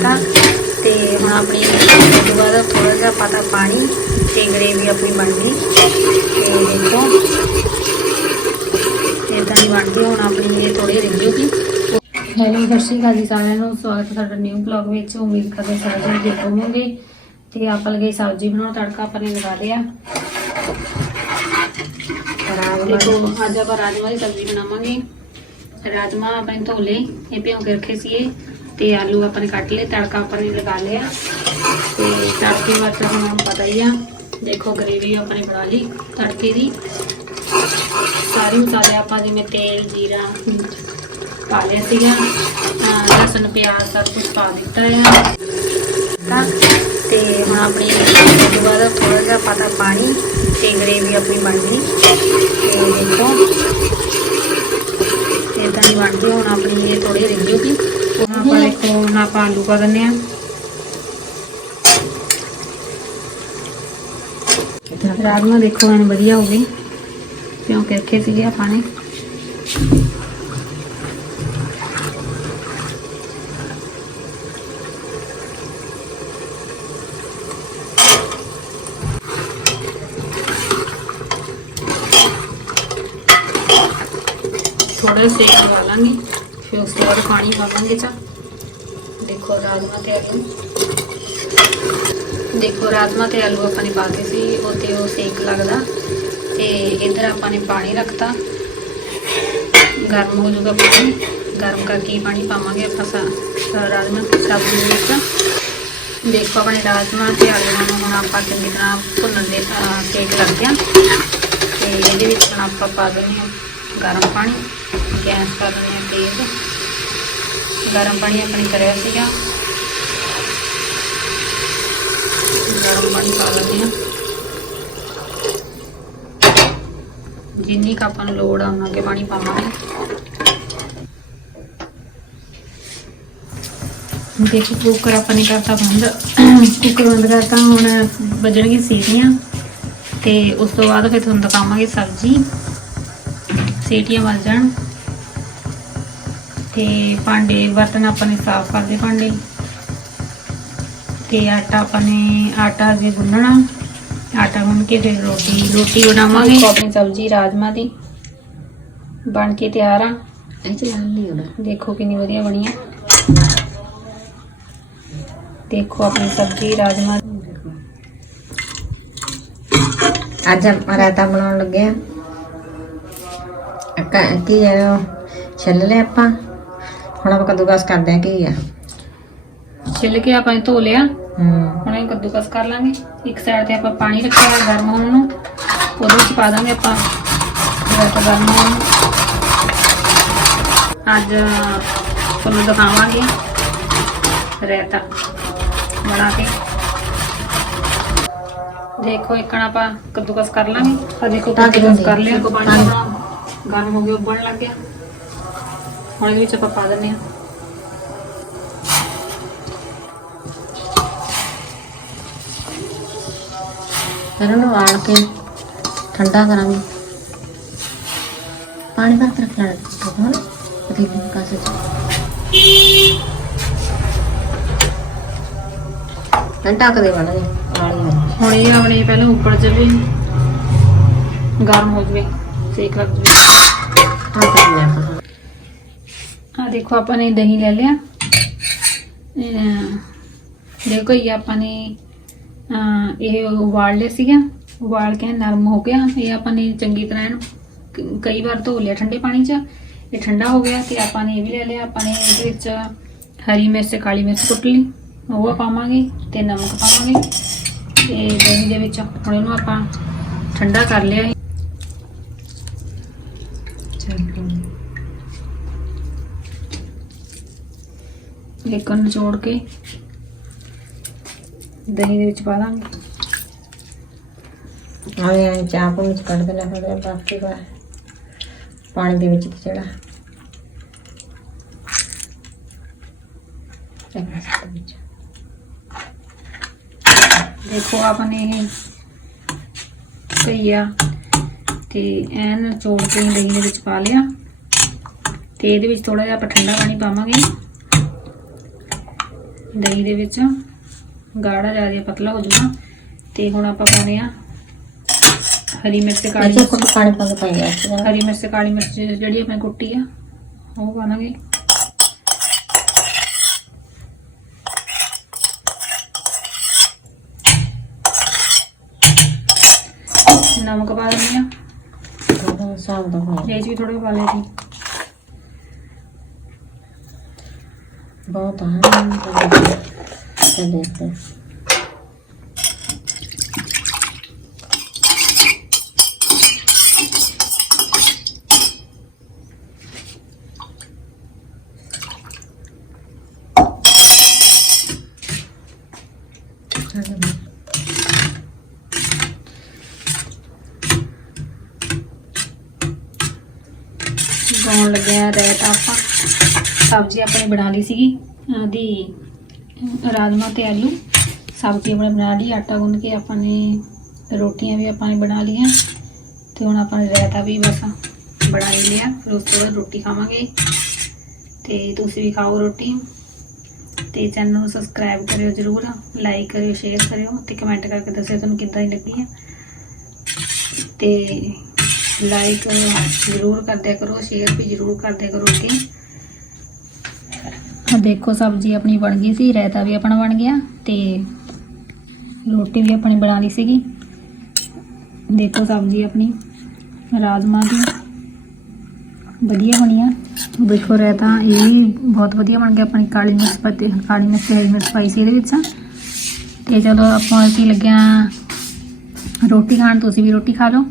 ਤੜਕਾ ਤੇ ਹੁਣ ਆਪਣੀ ਉਸ ਤੋਂ ਬਾਅਦ ਥੋੜਾ ਜਿਹਾ ਪਾਤਾ ਪਾਣੀ ਤੇ ਗ੍ਰੇਵੀ ਆਪਣੀ ਬਣ ਗਈ। ਤੇ ਦੇਖੋ ਇਦਾਂ ਦੀ ਬਣ ਗਈ ਹੁਣ ਆਪਣੀ ਇਹ ਥੋੜੀ ਰਿੱਝੂਗੀ ਹੈਲੋ ਸਤਿ ਸ਼੍ਰੀ ਅਕਾਲ ਜੀ ਸਾਰਿਆਂ ਨੂੰ। ਸਵਾਗਤ ਹੈ ਤੁਹਾਡਾ ਨਿਊ ਬਲੌਗ ਵਿੱਚ। ਉਮੀਦ ਕਰਦੇ ਸਾਰੇ ਜਣੇ ਠੀਕ ਹੋਵੋਗੇ। ਤੇ ਆਪਾਂ ਲਗੇ ਸਬਜ਼ੀ ਬਣਾਉਣ ਤੜਕਾ ਆਪਾਂ ਨੇ ਲਗਾ ਲਿਆ। ਦੇਖੋ ਅੱਜ ਆਪਾਂ ਰਾਜਮਾ ਦੀ ਸਬਜ਼ੀ ਬਣਾਵਾਂਗੇ। ਰਾਜਮਾ ਆਪਾਂ ਨੇ ਧੋ ਲਏ ਇਹ ਭਿਉਂ ਕੇ ਰੱਖੇ ਸੀਗੇ। ਤੇ ਆਲੂ ਆਪਾਂ ਨੇ ਕੱਟ ਲਏ, ਤੜਕਾ ਆਪਾਂ ਨੇ ਲਗਾ ਲਿਆ। ਤੇ ਤੜਕੇ ਵਾਸਤੇ ਤੁਹਾਨੂੰ ਪਤਾ ਹੀ ਆ, ਦੇਖੋ ਗਰੇਵੀ ਆਪਾਂ ਨੇ ਬਣਾ ਲਈ ਤੜਕੇ ਦੀ। ਸਾਰੇ ਮਸਾਲੇ ਆਪਾਂ ਜਿਵੇਂ ਤੇਲ, ਜੀਰਾ ਪਾ ਲਿਆ ਸੀਗਾ। ਲਸਣ, ਪਿਆਜ਼ ਸਭ ਕੁਝ ਪਾ ਦਿੱਤਾ ਹੈ ਤਾਂ ਤੇ ਹੁਣ ਆਪਣੀ ਉਸ ਥੋੜਾ ਜਿਹਾ ਪਾਤਾ ਪਾਣੀ ਤੇ ਗਰੇਵੀ ਆਪਣੀ ਬਣ ਗਈ। ਤੇ ਦੇਖੋ ਇਦਾਂ ਦੀ ਬਣ ਗਈ, ਹੁਣ ਆਪਣੀ ਇਹ ਥੋੜੀ ਰਿੱਝੂਗੀ ਹੁਣ ਆਪਾਂ ਦੇਖੋ ਨਾ ਆਪਾਂ ਆਲੂ ਪਾ ਦਿੰਦੇ ਆ ਰਾਜਮਾ ਦੇਖੋ ਹੁਣ ਵਧੀਆ ਹੋ ਗਏ। ਕਿਉਂਕਿ ਰੱਖੇ ਸੀਗੇ ਆਪਾਂ ਨੇ। ਥੋੜਾ ਸੇਕ ਲਗਾ ਲਾਂਗੇ। ਫਿਰ ਉਸ ਤੋਂ ਬਾਅਦ ਪਾਣੀ ਪਾਵਾਂਗੇ ਚਾ ਦੇਖੋ ਰਾਜਮਾ ਤੇ ਆਲੂ। ਦੇਖੋ ਰਾਜਮਾ ਤੇ ਆਲੂ ਆਪਾਂ ਨੇ ਪਾਤੇ ਸੀ ਉਹ ਤੇ ਉਹ ਸੇਕ ਲੱਗਦਾ। ਤੇ ਇੱਧਰ ਆਪਾਂ ਨੇ ਪਾਣੀ ਰੱਖਤਾ। ਗਰਮ ਹੋ ਜਾਊਗਾ ਪਾਣੀ। ਗਰਮ ਕਰਕੇ ਪਾਣੀ ਪਾਵਾਂਗੇ ਆਪਾਂ ਸਾ ਰਾਜਮਾ ਸਬਜ਼ੀ ਦੇ ਵਿੱਚ। ਦੇਖੋ ਆਪਣੇ ਰਾਜਮਾ ਤੇ ਆਲੂਆਂ ਨੂੰ ਹੁਣ ਆਪਾਂ ਚੰਗੀ ਤਰ੍ਹਾਂ ਭੁੰਨਣ ਦੇ ਅਹ, ਸੇਕ ਲੱਗ ਗਿਆ। ਤੇ ਇਹਦੇ ਵਿੱਚ ਹੁਣ ਆਪਾਂ ਪਾ ਦਿੰਦੇ ਹਾਂ ਗਰਮ ਪਾਣੀ। ਗੈਸ ਕਰ ਦਿੰਦੇ ਹਾਂ ਤੇਜ਼ ਗਰਮ ਪਾਣੀ ਆਪਣੀ ਕਰਿਆ ਸੀਗਾ। ਗਰਮ ਪਾਣੀ ਪਾ ਲੈਂਦੇ ਹਾਂ। ਜਿੰਨੀ ਕੁ ਆਪਾਂ ਨੂੰ ਲੋੜ ਆ ਉਹਨਾਂ ਕੇ ਪਾਣੀ ਪਾਵਾਂਗੇ। ਦੇਖੋ ਕੁੱਕਰ ਆਪਾਂ ਨੇ ਕਰਤਾ ਬੰਦ। ਕੁੱਕਰ ਬੰਦ ਕਰਤਾ, ਹੁਣ ਵੱਜਣਗੇ ਸੀਟੀਆਂ। ਤੇ ਉਸ ਤੋਂ ਬਾਅਦ ਫਿਰ ਤੁਹਾਨੂੰ ਦਿਖਾਵਾਂਗੇ ਸਬਜ਼ੀ। ਸੀਟੀਆਂ ਵੱਜ ਜਾਣ ਤੇ ਭਾਂਡੇ ਬਰਤਨ ਆਪਾਂ ਨੇ ਸਾਫ਼ ਕਰਦੇ ਭਾਂਡੇ ਤੇ ਆਟਾ ਆਪਾਂ ਨੇ ਆਟਾ ਜੇ ਗੁੰਨਣਾ ਆਟਾ ਗੁੰਨ ਕੇ ਫਿਰ ਰੋਟੀ ਰੋਟੀ ਬਣਾਵਾਂਗੇ। ਆਪਣੀ ਸਬਜ਼ੀ ਰਾਜਮਾ ਦੀ ਬਣ ਕੇ ਤਿਆਰ ਆ। ਦੇਖੋ ਕਿੰਨੀ ਵਧੀਆ ਬਣੀ ਆ। ਦੇਖੋ ਆਪਣੀ ਸਬਜ਼ੀ ਰਾਜਮਾ ਅੱਜ ਆਪਾਂ ਰਾਇਤਾ ਬਣਾਉਣ ਲੱਗੇ ਆ। ਕ- ਕੀ ਹੈ ਛਿੱਲ ਲਿਆ ਆਪਾਂ? ਹੁਣ ਆਪਾਂ ਕੱਦੂਕਸ ਕਰਦੇ ਆ ਕੀ ਆ ਛਿੱਲ ਕੇ ਆਪਾਂ ਨੇ ਧੋ ਲਿਆ। ਹੂੰ। ਹੁਣ ਇਹ ਕੱਦੂਕਸ ਕਰ ਲਾਂਗੇ। ਇੱਕ ਸਾਈਡ ਤੇ ਆਪਾਂ ਪਾਣੀ ਰੱਖਿਆ ਹੋਇਆ ਗਰਮ ਹੋਣ ਨੂੰ। ਉਹਦੇ ਵਿੱਚ ਪਾ ਦਾਂਗੇ ਆਪਾਂ ਰਾਇਤਾ ਗਰਮ ਹੋਣ ਅੱਜ ਤੁਹਾਨੂੰ ਦਿਖਾਵਾਂਗੇ ਰਾਇਤਾ ਬਣਾ ਕੇ। ਦੇਖੋ ਇੱਕਣ ਆਪਾਂ ਕੱਦੂਕਸ ਕਰ ਲਾਂਗੇ। ਆ ਦੇਖੋ ਕੱਦੂਕਸ ਕਰ ਲਿਆ। ਦੇਖੋ ਪਾਣੀ ਪਾਣੀ। ਗਰਮ ਹੋ ਗਿਆ ਉਬਲਣ ਲੱਗ ਗਿਆ। ਹੁਣ ਇਹਦੇ ਵਿੱਚ ਆਪਾਂ ਪਾ ਦਿੰਦੇ ਹਾਂ। ਫਿਰ ਉਹਨੂੰ ਆਣ ਕੇ ਠੰਡਾ ਕਰਾਂਗੇ। ਪਾਣੀ ਭਰ ਕੇ ਰੱਖਣਾ ਹੈ ਪਤੀਲੇ ਦੇ ਕਾਸੇ ਚ ਨਾ ਢੱਕ ਦੇ ਆਲੀ ਨਾਲ ਹੁਣ ਇਹ ਆਪਣੇ ਪਹਿਲਾਂ ਉੱਪਰ ਜਾਵੇ ਗਰਮ ਹੋ ਜਵੇ। ਸੇਕ ਲੱਗ ਜਵੇ ਢੱਕ ਦੇ ਆਪਾਂ ਆ ਦੇਖੋ, ਆਪਾਂ ਨੇ ਦਹੀਂ ਲੈ ਲਿਆ। ਦੇਖੋ ਇਹ ਆਪਾਂ ਨੇ ਇਹ ਉਬਾਲ ਲਿਆ ਸੀਗਾ। ਉਬਾਲ ਕੇ ਨਰਮ ਹੋ ਗਿਆ। ਇਹ ਆਪਾਂ ਨੇ ਚੰਗੀ ਤਰ੍ਹਾਂ ਇਹਨੂੰ ਕਈ ਵਾਰ ਧੋ ਲਿਆ ਠੰਡੇ ਪਾਣੀ 'ਚ। ਇਹ ਠੰਡਾ ਹੋ ਗਿਆ ਤੇ ਆਪਾਂ ਨੇ ਇਹ ਵੀ ਲੈ ਲਿਆ। ਆਪਾਂ ਨੇ ਇਹਦੇ ਵਿੱਚ ਹਰੀ ਮਿਰਚ ਤੇ ਕਾਲੀ ਮਿਰਚ ਕੁੱਟ ਲਈ। ਉਹ ਪਾਵਾਂਗੇ ਤੇ ਨਮਕ ਪਾਵਾਂਗੇ। ਤੇ ਦਹੀਂ ਦੇ ਵਿੱਚ ਹੁਣ ਇਹਨੂੰ ਆਪਾਂ ਠੰਡਾ ਕਰ ਲਿਆ ਹੈ ਇੱਕ ਨਿਚੋੜ ਕੇ ਦਹੀਂ ਦੇ ਵਿੱਚ ਪਾ ਦਾਂਗੇ। ਆਵੇ ਆਏ ਚਾਪ ਵਿੱਚ ਕੱਢ ਦੇਣਾ ਫਿਰ ਬਾਕੀ ਦਾ ਪਾਣੀ ਦੇ ਵਿੱਚ ਜਿਹੜਾ ਦੇਖੋ ਆਪਣੇ ਇਹ ਸਹੀ ਆ। ਤੇ ਐਨ ਚੋੜ ਕੇ ਦਹੀਂ ਦੇ ਵਿੱਚ ਪਾ ਲਿਆ। ਤੇ ਇਹਦੇ ਵਿੱਚ ਥੋੜਾ ਜਿਹਾ ਆਪਾਂ ਠੰਡਾ ਪਾਣੀ ਪਾਵਾਂਗੇ। ਦਹੀਂ ਦੇ ਵਿੱਚ ਗਾੜਾ ਜ਼ਿਆਦਾ ਪਤਲਾ ਹੋ ਜਾਊਗਾ। ਤੇ ਹੁਣ ਆਪਾਂ ਪਾਉਣੇ ਆ ਹਰੀ ਮਿਰਚ ਕਾਲੀ ਮਿਰਚ। ਪਾਣੀ ਪਾ ਕੇ ਪਾਈ ਗਿਆ ਸੀ ਹਰੀ ਮਿਰਚ ਕਾਲੀ ਮਿਰਚ ਜਿਹੜੀ ਆਪਣੇ ਕੁੱਟੀ ਆ ਉਹ ਪਾਵਾਂਗੇ। ਨਮਕ ਪਾ ਦਿੰਦੀ ਆ। ਹਿਸਾਬ ਦਾ ਹੋਇਆ ਇਹ 'ਚ ਵੀ ਥੋੜਾ ਪਾ ਲਿਆ ਸੀ ਬਹੁਤ ਹੈ ਤੇ ਦੇਖਦੇ ਗਾਉਣ ਲੱਗਿਆ ਰੈਤ ਆਪਾਂ। ਸਬਜ਼ੀ ਆਪਣੀ ਬਣਾ ਲਈ ਸੀਗੀ ਆਦੀ ਰਾਜਮਾ ਤੇ ਆਲੂ। ਸਬਜ਼ੀ ਆਪਣੇ ਬਣਾ ਲਈ, ਆਟਾ ਗੁੰਨ ਕੇ ਆਪਾਂ ਨੇ ਰੋਟੀਆਂ ਵੀ ਆਪਾਂ ਨੇ ਬਣਾ ਲਈਆਂ। ਤੇ ਹੁਣ ਆਪਾਂ ਨੇ ਰਾਇਤਾ ਵੀ ਬਸ ਬਣਾ ਹੀ ਲਿਆ ਫਿਰ ਉਸ ਤੋਂ ਬਾਅਦ ਰੋਟੀ ਖਾਵਾਂਗੇ। ਤੇ ਤੁਸੀਂ ਵੀ ਖਾਓ ਰੋਟੀ। ਤੇ ਚੈਨਲ ਨੂੰ ਸਬਸਕ੍ਰਾਈਬ ਕਰਿਓ ਜਰੂਰ। ਲਾਈਕ ਕਰਿਓ ਸ਼ੇਅਰ ਕਰਿਓ। ਤੇ ਕਮੈਂਟ ਕਰਕੇ ਦੱਸਿਓ ਤੁਹਾਨੂੰ ਕਿੱਦਾਂ ਦੀ ਲੱਗੀ ਹੈ ਤੇ ਲਾਈਕ ਜ਼ਰੂਰ ਕਰਦਿਆ ਕਰੋ ਸ਼ੇਅਰ ਵੀ ਜ਼ਰੂਰ ਕਰਦਿਆ ਕਰੋ ਅੱਗੇ ਦੇਖੋ, ਸਬਜ਼ੀ ਆਪਣੀ ਬਣ ਗਈ ਸੀ, ਰਾਇਤਾ ਵੀ ਆਪਣਾ ਬਣ ਗਿਆ ਤੇ ਰੋਟੀ ਵੀ ਆਪਣੀ ਬਣਾ ਲਈ ਸੀਗੀ। ਦੇਖੋ ਸਬਜ਼ੀ ਆਪਣੀ ਰਾਜਮਾ ਦੀ, ਵਧੀਆ ਬਣੀ ਆ। ਦੇਖੋ ਰਾਇਤਾ, ਇਹ ਵੀ ਬਹੁਤ ਵਧੀਆ ਬਣ ਗਿਆ, ਆਪਣੀ ਕਾਲੀ ਮਿਰਚ ਪੱਤੇ, ਕਾਲੀ ਮਿਰਚ ਹਰੀ ਮਿਰਚ ਪਾਈ ਸੀ ਇਹਦੇ ਵਿੱਚ। ਤੇ ਚਲੋ ਆਪਾਂ ਅਸੀਂ ਲੱਗਿਆ ਰੋਟੀ ਖਾਣ, ਤੁਸੀਂ ਵੀ ਰੋਟੀ ਖਾ ਲਓ।